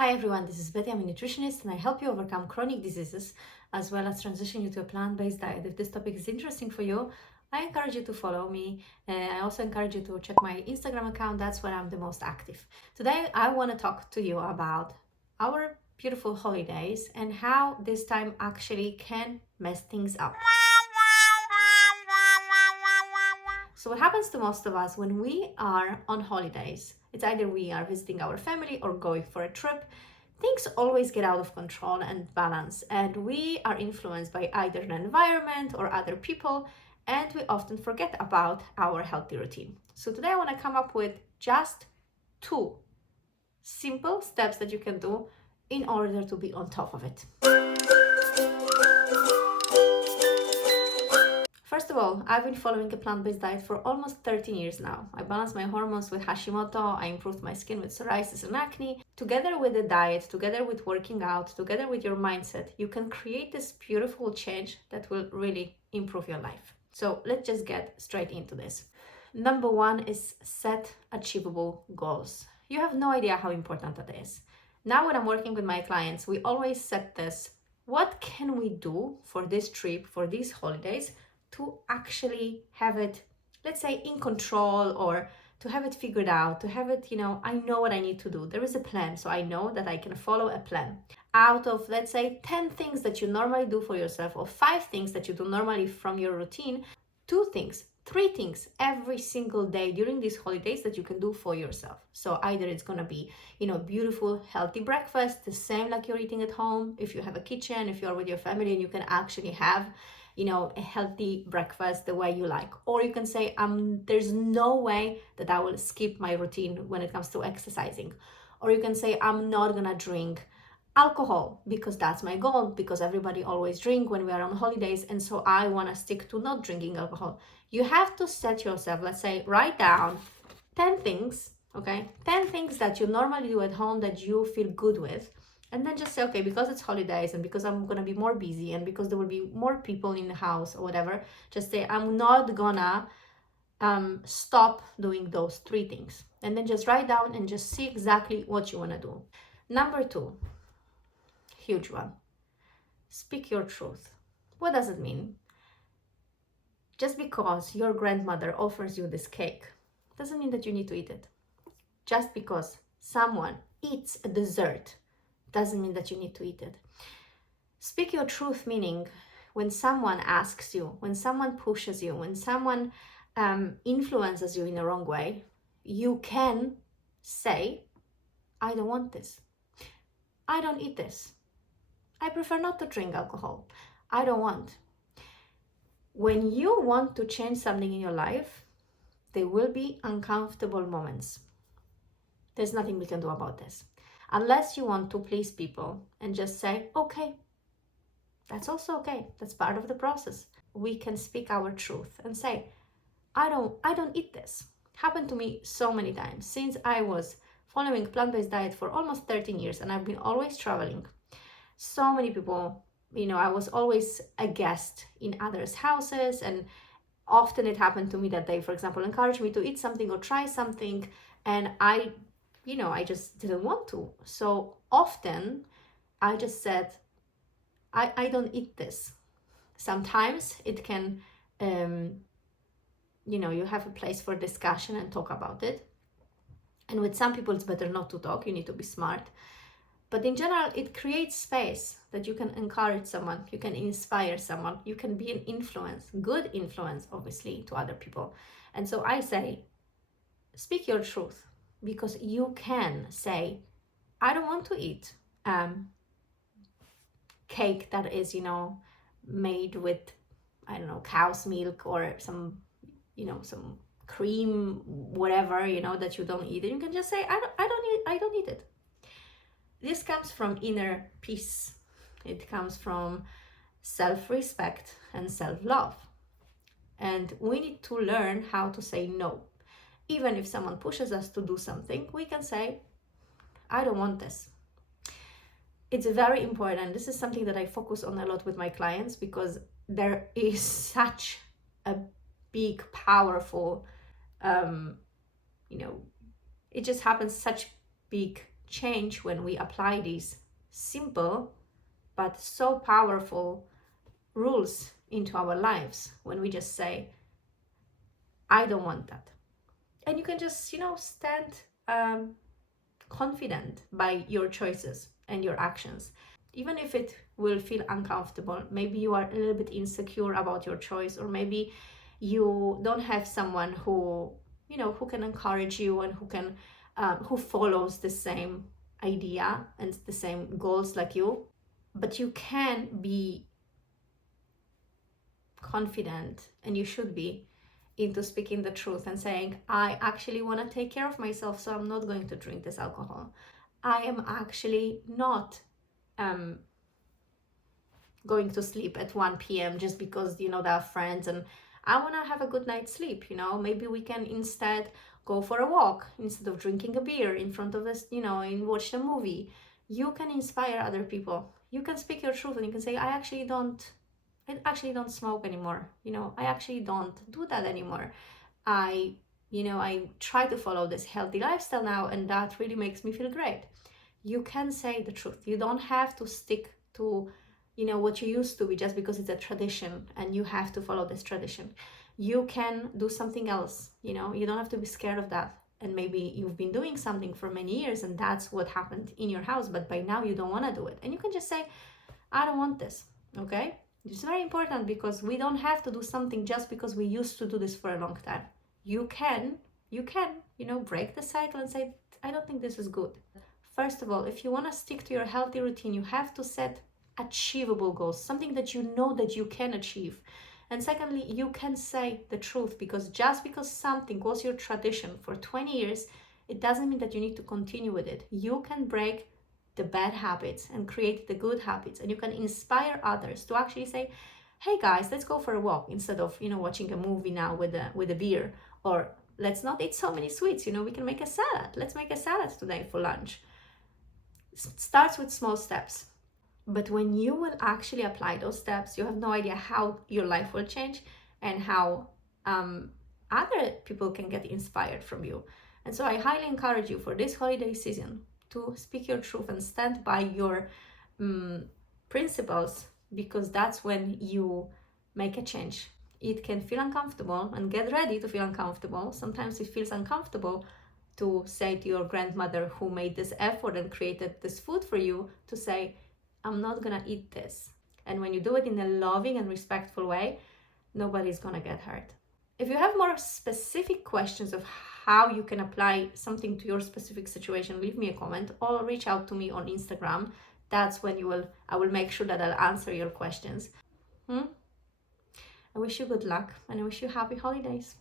Hi everyone, this is Betty. I'm a nutritionist and I help you overcome chronic diseases as well as transition you to a plant-based diet. If this topic is interesting for you, I encourage you to follow me. I also encourage you to check my Instagram account. That's where I'm the most active. Today, I want to talk to you about our beautiful holidays and how this time actually can mess things up. So what happens to most of us when we are on holidays, it's either we are visiting our family or going for a trip, things always get out of control and balance, and we are influenced by either the environment or other people, and we often forget about our healthy routine. So today I want to come up with just 2 simple steps that you can do in order to be on top of it. First of all, I've been following a plant-based diet for almost 13 years now. I balanced my hormones with Hashimoto, I improved my skin with psoriasis and acne. Together with the diet, together with working out, together with your mindset, you can create this beautiful change that will really improve your life. So let's just get straight into this. Number 1 is set achievable goals. You have no idea how important that is. Now when I'm working with my clients, we always set this. What can we do for this trip, for these holidays, to actually have it, let's say, in control, or to have it figured out, to have it, I know what I need to do. There is a plan, so I know that I can follow a plan. Out of, let's say, 10 things that you normally do for yourself, or 5 things that you do normally from your routine, 2 things, 3 things every single day during these holidays that you can do for yourself. So either it's gonna be, beautiful, healthy breakfast, the same like you're eating at home, if you have a kitchen, if you're with your family and you can actually have a healthy breakfast the way you like. Or you can say, there's no way that I will skip my routine when it comes to exercising. Or you can say, I'm not gonna drink alcohol because that's my goal, because everybody always drink when we are on holidays, and so I want to stick to not drinking alcohol. You have to set yourself, let's say, write down 10 things, okay? 10 things that you normally do at home that you feel good with. And then just say, okay, because it's holidays and because I'm going to be more busy and because there will be more people in the house or whatever, just say, I'm not gonna stop doing those 3 things. And then just write down and just see exactly what you want to do. Number 2, huge one. Speak your truth. What does it mean? Just because your grandmother offers you this cake doesn't mean that you need to eat it. Just because someone eats a dessert doesn't mean that you need to eat it. Speak your truth, meaning when someone asks you, when someone pushes you, when someone influences you in the wrong way, you can say, I don't want this. I don't eat this. I prefer not to drink alcohol. I don't want. When you want to change something in your life, there will be uncomfortable moments. There's nothing we can do about this. Unless you want to please people and just say, okay, that's also okay. That's part of the process. We can speak our truth and say, I don't eat this. Happened to me so many times since I was following plant-based diet for almost 13 years, and I've been always traveling. So many people, I was always a guest in others' houses, and often it happened to me that they, for example, encouraged me to eat something or try something, and I just didn't want to. So often I just said, I don't eat this. Sometimes it can, you have a place for discussion and talk about it. And with some people, it's better not to talk. You need to be smart. But in general, it creates space that you can encourage someone, you can inspire someone, you can be an influence, good influence, obviously, to other people. And so I say, speak your truth, because you can say, I don't want to eat cake that is, made with, I don't know, cow's milk or some cream, whatever, that you don't eat. And you can just say, I don't eat it. This comes from inner peace. It comes from self-respect and self-love. And we need to learn how to say no. Even if someone pushes us to do something, we can say, I don't want this. It's very important. This is something that I focus on a lot with my clients, because there is such a big, powerful, it just happens, such big change when we apply these simple but so powerful rules into our lives, when we just say, I don't want that. And you can just, stand confident by your choices and your actions. Even if it will feel uncomfortable, maybe you are a little bit insecure about your choice, or maybe you don't have someone who can encourage you and who follows the same idea and the same goals like you. But you can be confident, and you should be, into speaking the truth and saying, I actually want to take care of myself, so I'm not going to drink this alcohol. I am actually not going to sleep at 1 p.m. just because, there are friends and I want to have a good night's sleep. Maybe we can instead go for a walk instead of drinking a beer in front of us, and watch a movie. You can inspire other people. You can speak your truth and you can say, I actually don't smoke anymore. I actually don't do that anymore. I try to follow this healthy lifestyle now, and that really makes me feel great. You can say the truth. You don't have to stick to, what you used to be just because it's a tradition and you have to follow this tradition. You can do something else. You don't have to be scared of that. And maybe you've been doing something for many years and that's what happened in your house, but by now you don't want to do it. And you can just say, I don't want this. Okay? It's very important, because we don't have to do something just because we used to do this for a long time. You can, break the cycle and say, I don't think this is good. First of all, if you want to stick to your healthy routine, you have to set achievable goals, something that you know that you can achieve. And secondly, you can say the truth, because just because something was your tradition for 20 years, it doesn't mean that you need to continue with it. You can break the bad habits and create the good habits, and you can inspire others to actually say, hey guys, let's go for a walk instead of watching a movie now with a beer, or let's not eat so many sweets, we can make a salad. Let's make a salad today for lunch. Starts with small steps, but when you will actually apply those steps, you have no idea how your life will change and how other people can get inspired from you. And so I highly encourage you for this holiday season to speak your truth and stand by your principles, because that's when you make a change. It can feel uncomfortable, and get ready to feel uncomfortable. Sometimes it feels uncomfortable to say to your grandmother, who made this effort and created this food for you, to say, I'm not gonna eat this. And when you do it in a loving and respectful way, nobody's gonna get hurt. If you have more specific questions of how you can apply something to your specific situation, leave me a comment or reach out to me on Instagram. That's when I will make sure that I'll answer your questions. I wish you good luck, and I wish you happy holidays.